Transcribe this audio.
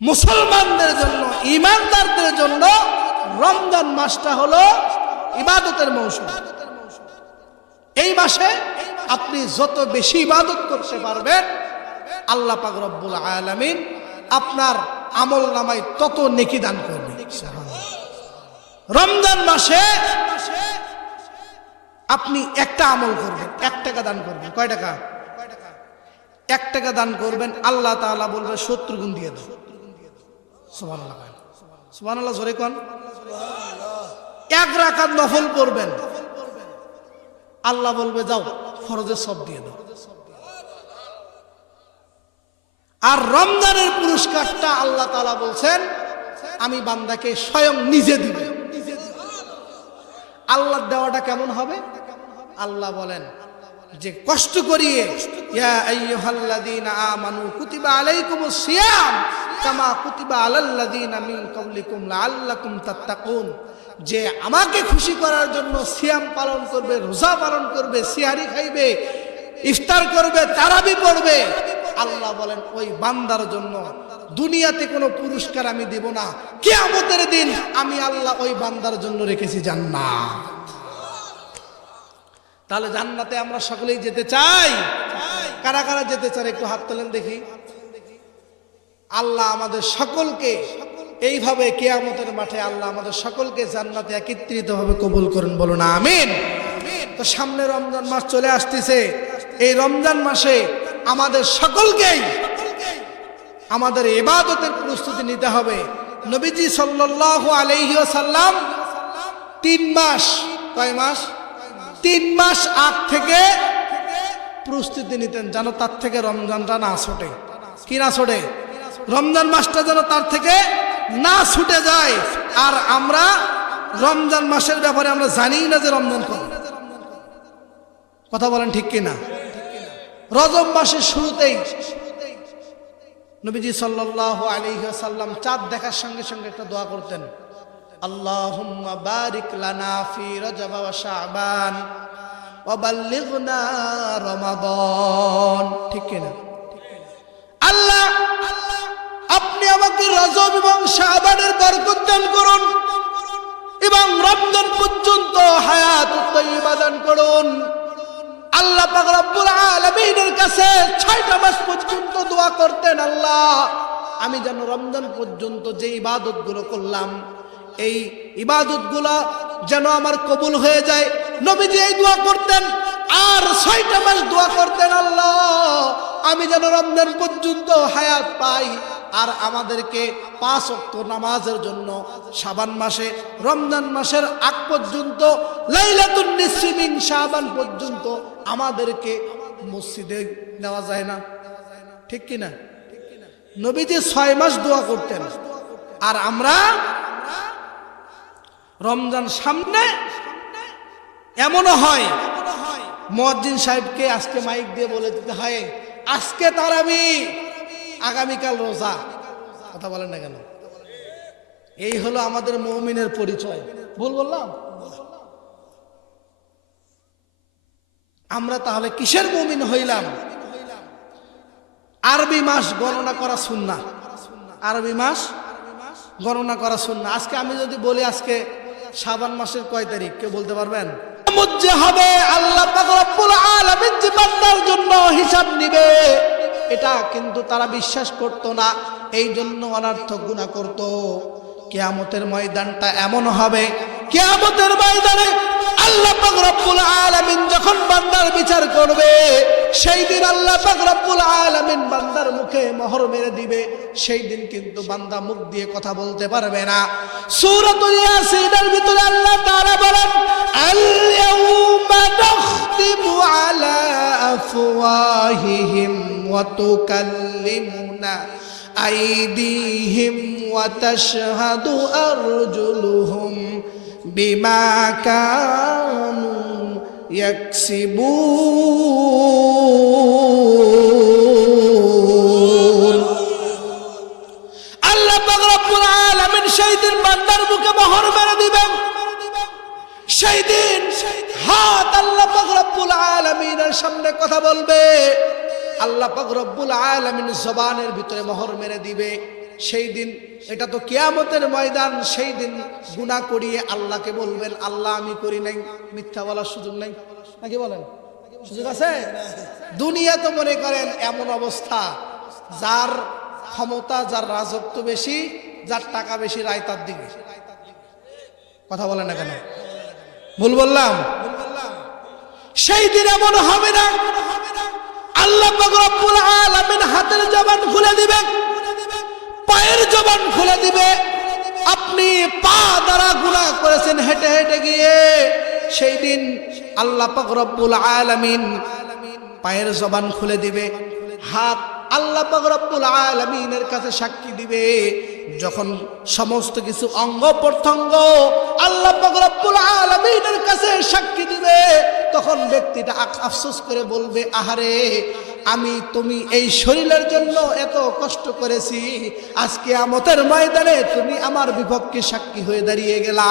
মুসলমানদের জন্য, ঈমানদারদের জন্য রমজান মাসটা হলো ইবাদতের মৌসুম। এই মাসে আপনি যত বেশি ইবাদত করতে পারবেন, আল্লাহ পাক রব্বুল আলামিন আপনার আমল নামায় তত নেকি দান করবে। রমজান মাসে আপনি একটা আমল করবেন, 1 টাকা দান করবেন। কয় টাকা? 1 টাকা দান করবেন, আল্লাহ তাআলা বলবে 70 গুণ দিয়ে দাও। সুবহানাল্লাহ, সুবহানাল্লাহ জোরে কোন। 1 রাকাত নফল পড়বেন, আল্লাহ বলবে যাও ফরজের সব দিয়ে দাও। আর রমজানের পুরস্কারটা আল্লাহ তাআলা বলছেন আমি বান্দাকে স্বয়ং নিজে দিব। আল্লাহর দেওয়াটা কেমন হবে? আল্লাহ বলেন যে কষ্ট করিয়ে, ইয়া আইয়ুহাল্লাযীনা আমানু কুতিবা আলাইকুমুস সিয়াম কামা কুতিবা আলাল্লাযীনা মিন ক্বাবলিকুম লাআল্লাকুম তাত্তাকুন, যে আমাকে খুশি করার জন্য সিয়াম পালন করবে, রোজা পালন করবে, সিহারি খাইবে, ইফতার করবে, তারাবি পড়বে, আল্লাহ বলেন ওই বান্দার জন্য দুনিয়াতে কোনো পুরস্কার আমি দেব না, কিয়ামতের দিন আমি আল্লাহ ওই বান্দার জন্য রেখেছি জান্নাত। তাহলে জান্নাতে আমরা সকলেই যেতে চাই। কারা কারা যেতে চান একটু হাত তোলেন দেখি। আল্লাহ আমাদের সকলকে এইভাবে কিয়ামতের মাঠে আল্লাহ আমাদের সকলকে জান্নাতে একত্রিতভাবে কবুল করেন, বলুন আমিন। তো সামনে রমজান মাস চলে আসতেছে। এই রমজান মাসে আমাদের সকলকেই আমাদের ইবাদতের প্রস্তুতি নিতে হবে। নবীজি সাল্লাল্লাহু আলাইহি ওয়াসাল্লাম 3 মাস, কয় মাস? 3 মাস আগ থেকে প্রস্তুতি নিতেন যেন তার থেকে রমজানটা না ছোটে। কি না ছোটে? রমজান মাসটা যেন তার থেকে না ছুটে যায়। আর আমরা রমজান মাসের ব্যাপারে আমরা জানি না যে রমজান কবে। কথা বলেন ঠিক কিনা? রজব মাসের শুরুতেই নবীজি সাল্লাল্লাহু আলাইহি ওয়াসাল্লাম চাঁদ দেখার সঙ্গে সঙ্গে একটা দোয়া করতেন, আল্লাহুম্মা বারিক লানা ফি রজব ওয়া শাবান ওয়া বাল্লিগনা রমাদান। ঠিক কিনা? আল্লাহ আপনি আমাকে রজব এবং শাবানের বরকত দান করুন এবং রমজান পর্যন্ত হায়াতুত তাইয়্যিবা দান করুন। আল্লাহ পাক রব্বুল আলামিনের কাছে 6টা মাস পর্যন্ত দোয়া করতেন, আল্লাহ আমি যেন রমজান পর্যন্ত যে ইবাদতগুলো করলাম এই ইবাদতগুলো যেন আমার কবুল হয়ে যায়। নবীজি এই দোয়া করতেন। আর 6টা মাস দোয়া করতেন, আল্লাহ আমি যেন রমজান পর্যন্ত হায়াত পাই আর আমাদেরকে 5 ওয়াক্ত নামাজের জন্য শাবান মাসে রমজান মাসের আগ পর্যন্ত লাইলাতুন নিসফি মিন শাবান পর্যন্ত আমাদেরকে মসজিদে নেওয়া যায় না। ঠিক কি না? নবীজি 6 মাস দোয়া করতেন। আর আমরা রমজান সামনে এমনও হয় মুয়াজ্জিন সাহেবকে আজকে মাইক দিয়ে বলে দিতে হয় আজকে তারাবি, আগামীকাল রোজা। কথা বলেন না কেন? এই হলো আমাদের মুমিনের পরিচয়। ভুল বললাম? আমরা তাহলে কিসের মুমিন হইলাম? আরবি মাস গণনা করা সুন্নাহ। আরবি মাস গণনা করা সুন্নাহ। আজকে আমি যদি বলি আজকে শাবান মাসের কয় তারিখ, কেউ বলতে পারবেন? যে হবে আল্লাহ পাক রব্বুল আলামিন যে বান্দার জন্য হিসাব নিবে এটা কিন্তু তারা বিশ্বাস করত না, এই জন্য অনর্থক গুনাহ করত। কিয়ামতের ময়দানটা এমন হবে, কিয়ামতের ময়দানে আল্লাহ পাক রব্বুল আলামিন যখন বান্দার বিচার করবে সেই দিন আল্লাহ পাক রব্বুল আলামিন বান্দার মুখে মোহর মেরে দিবে। সেই দিন কিন্তু বান্দা মুখ দিয়ে কথা বলতে পারবে না। সূরাতুল ইয়াসিনের ভিতরে আল্লাহ তাআলা বলেন, আল ইয়াউমা নাখতিমু আলা আফওয়াহিহিম ওয়া তুকাল্লিমুনা আইদিহিম ওয়া তাশহাদু আরজুলুহুম বিমা কানু ইয়াকসিবুন। আল্লাহ পাক রব্বুল আলামিন সেই দিন বান্দার মুখে মোহর মেরে দিবেন। সেই দিন হাত আল্লাহ পাক রব্বুল আলামিনের সামনে কথা বলবে। আল্লাহ পাক রব্বুল আলামিন জবানের ভিতরে মোহর মেরে দিবে। সেই দিন, এটা তো কিয়ামতের ময়দান, সেই দিন গুনাহ করিয়ে আল্লাহকে বলবেন, আল্লাহ আমি করি নাই। মিথ্যা বলার সুযোগ নাই, নাকি বলেন? সুযোগ আছে? দুনিয়া তো মনে করেন এমন অবস্থা, যার ক্ষমতা, যার রাজত্ব বেশি, যার টাকা বেশি, রায় তার দিকে। কথা বলেন না কেন? ভুল বললাম? সেই দিন এমন হবে না, আল্লাহ পাক রব্বুল আলামিন হাতের জবান খুলে দিবে, পায়ের জবান খুলে দিবে। আপনি পা দ্বারা গুনাহ করেছেন হেঁটে হেঁটে গিয়ে, সেই দিন আল্লাহ পাক রব্বুল আলামিন পায়ের জবান খুলে দিবে। হাত আল্লাহ পাক রব্বুল আলামিনের কাছে সাক্ষী দিবে। যখন সমস্ত কিছু অঙ্গ প্রত্যঙ্গ আল্লাহ পাক রব্বুল আলামিনের কাছে সাক্ষী দিবে, তখন ব্যক্তিটা আফসোস করে বলবে, আহারে আমি তুমি এই শরীরের জন্য এত কষ্ট করেছি, আজকে কিয়ামতের ময়দানে তুমি আমার বিপক্ষে সাক্ষী হয়ে দাঁড়িয়ে গেলা।